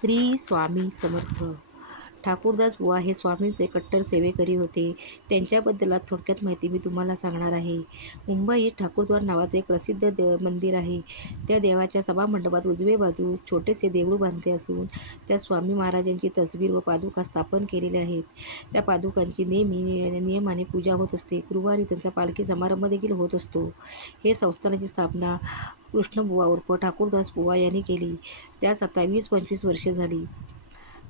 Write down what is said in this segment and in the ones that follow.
श्री स्वामी समर्थ. ठाकूरदास बुवा हे स्वामींचे कट्टर सेवेकरी होते. त्यांच्याबद्दल आज थोडक्यात माहिती मी तुम्हाला सांगणार आहे. मुंबईत ठाकूरद्वार नावाचे एक प्रसिद्ध दे मंदिर आहे. त्या देवाच्या सभामंडपात उजवे बाजूस छोटेसे देऊळ बांधले असून त्या स्वामी महाराजांची तस्वीर व पादुका स्थापन केलेल्या आहेत. त्या पादुकांची नेहमी नियमाने पूजा होत असते. गुरुवारी त्यांचा पालखी समारंभ देखील होत असतो. हे संस्थानाची स्थापना कृष्णबुवा उर्फ ठाकूरदास बुवा यांनी केली. त्यास आता वीस पंचवीस वर्षे झाली.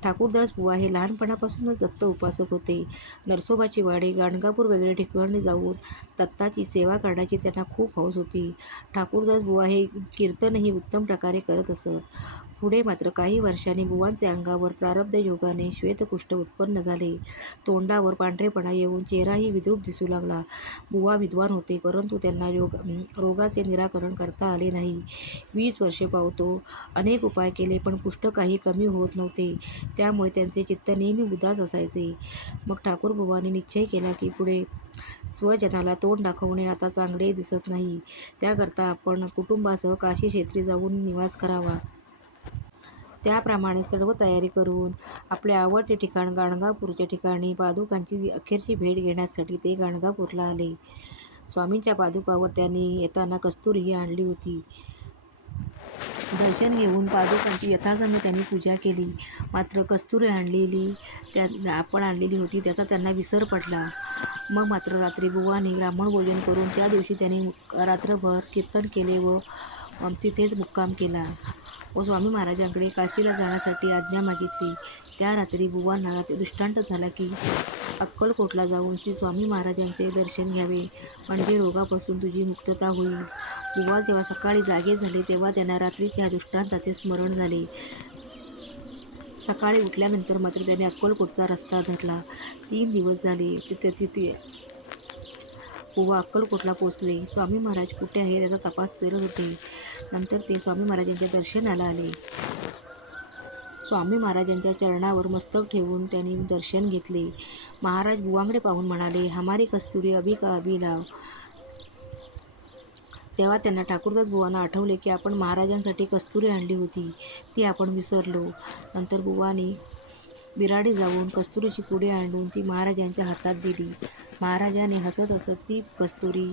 ठाकूरदास बुवा हे लहानपणापासूनच दत्त उपासक होते. नरसोबाची वाडी गाणगापूर वगैरे ठिकाणी जाऊन दत्ताची सेवा करण्याची त्यांना खूप हौस होती. ठाकूरदास बुवा हे कीर्तनही उत्तम प्रकारे करत असत. पुढे मात्र काही वर्षांनी बुवांचे अंगावर प्रारब्ध योगाने श्वेतकुष्ठ उत्पन्न झाले. तोंडावर पांढरेपणा येऊन चेहराही विद्रूप दिसू लागला. बुवा विद्वान होते परंतु त्यांना योग रोगाचे निराकरण करता आले नाही. वीस वर्षे पावतो. अनेक उपाय केले पण कुष्ठ काही कमी होत नव्हते. त्यामुळे त्यांचे चित्त नेहमी उदास असायचे. मग ठाकूर बुवांनी निश्चय केला की पुढे स्वजनाला तोंड दाखवणे आता चांगले दिसत नाही. त्याकरता आपण कुटुंबासह काशी क्षेत्री जाऊन निवास करावा. त्याप्रमाणे सर्व तयारी करून आपले आवडते ठिकाण गाणगापूरच्या ठिकाणी पादुकांची अखेरची भेट घेण्यासाठी ते गाणगापूरला आले. स्वामींच्या पादुकावर त्यांनी येताना कस्तुरीही आणली होती. दर्शन घेऊन पादुकांची यथासंग त्यांनी पूजा केली. मात्र कस्तुरी आणलेली त्या आपण आणलेली होती त्याचा त्यांना विसर पडला. मग मात्र रात्री बुवाने ब्राह्मण भोजन करून त्या दिवशी त्यांनी रात्रभर कीर्तन केले व तिथेच मुक्काम केला. व स्वामी महाराजांकडे काशीला जाण्यासाठी आज्ञा मागितली. त्या रात्री बुवा नाळात दृष्टांत झाला की अक्कलकोटला जाऊन श्री स्वामी महाराजांचे दर्शन घ्यावे. म्हणजे रोगापासून तुझी मुक्तता होईल. बुवा जेव्हा सकाळी जागे झाले तेव्हा त्यांना रात्रीच्या दृष्टांताचे स्मरण झाले. सकाळी उठल्यानंतर मात्र त्याने अक्कलकोटचा रस्ता धरला. तीन दिवस झाले. तिथे तिथे बुवा अक्कलकोटला पोचले? स्वामी महाराज कुठे आहे त्याचा तपास करत होते. नंतर ते स्वामी महाराजांच्या दर्शनाला आले. स्वामी महाराजांच्या चरणावर मस्तक ठेवून त्यांनी दर्शन घेतले. महाराज बुवांकडे पाहून म्हणाले हमारी कस्तुरी अभि का अभि लाव तेव्हा त्यांना ठाकूरदास बुवांना आठवले की आपण महाराजांसाठी कस्तुरी आणली होती. ती आपण विसरलो. नंतर बुवाने बिराडी जाऊन कस्तुरीची पुढे आणून ती महाराजांच्या हातात दिली. महाराजाने हसत हसत ती कस्तुरी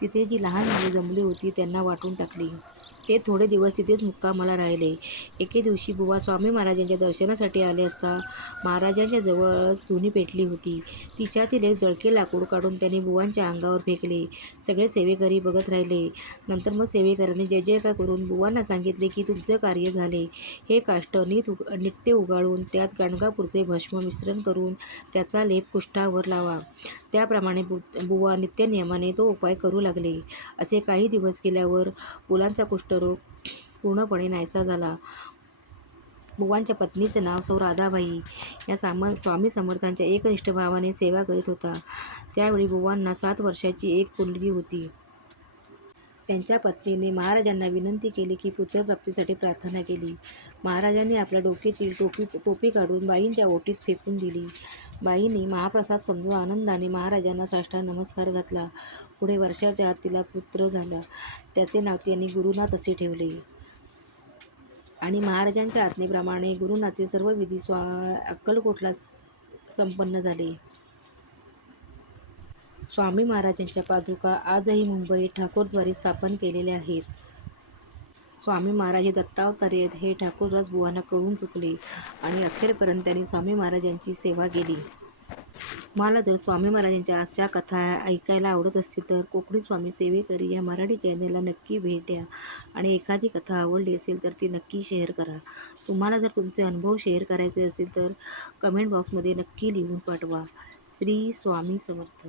तिथे जी लहान मुले जमली होती त्यांना वाटून टाकली. ते थोडे दिवस तिथेच मुक्कामाला राहिले. एके दिवशी बुवा स्वामी महाराजांच्या दर्शनासाठी आले असता महाराजांच्या जवळच धुनी पेटली होती. तिच्यातील एक जळके लाकूड काढून त्यांनी बुवांच्या अंगावर फेकले. सगळे सेवेकरी बघत राहिले. नंतर मग सेवेकरांनी जय जयकार करून बुवांना सांगितले की तुमचं कार्य झाले. हे काष्ट नीत उग नित्य उगाळून त्यात गाणगापूरचे भस्म मिश्रण करून त्याचा लेप कुष्ठावर लावा. त्याप्रमाणे बु बुवा नित्यनियमाने तो उपाय करू लागले. असे काही दिवस गेल्यावर मुलांचा कुष्ठरोग पूर्णपणे नाहीसा झाला. बुवांच्या पत्नीचे नाव सौ राधाबाई. या साम स्वामी समर्थांच्या एकनिष्ठ भावाने सेवा करीत होता. त्यावेळी बुवांना सात वर्षाची एक मुलगी होती. त्यांच्या पत्नीने महाराजांना विनंती केली की पुत्रप्राप्तीसाठी प्रार्थना केली. महाराजांनी आपल्या डोक्यातील टोपी टोपी काढून बाईंच्या ओटीत फेकून दिली. बाईंनी महाप्रसाद समजून आनंदाने महाराजांना साष्टांग नमस्कार घातला. पुढे वर्षाच्या आत तिला पुत्र झाला. त्याचे नाव त्यांनी गुरुनाथ असे ठेवले. आणि महाराजांच्या आज्ञेप्रमाणे गुरुनाथचे सर्व विधी स्वा अक्कलकोटला संपन्न झाले. स्वामी महाराजांच्या पादुका आजही मुंबईत ठाकूरद्वारे स्थापन केलेल्या आहेत. स्वामी महाराज हे दत्तावतारी आहेत हे ठाकूरदास बुवांना कळून चुकले आणि अखेरपर्यंत त्यांनी स्वामी महाराजांची सेवा केली. मला जर स्वामी महाराजांच्या अशा कथा ऐकायला आवडत असतील तर कोकणी स्वामी सेवेकरी या मराठी चॅनलला नक्की भेट द्या आणि एखादी कथा आवडली असेल तर ती नक्की शेअर करा. तुम्हाला जर तुमचे अनुभव शेअर करायचे असतील तर कमेंट बॉक्समध्ये नक्की लिहून पाठवा. श्री स्वामी समर्थ.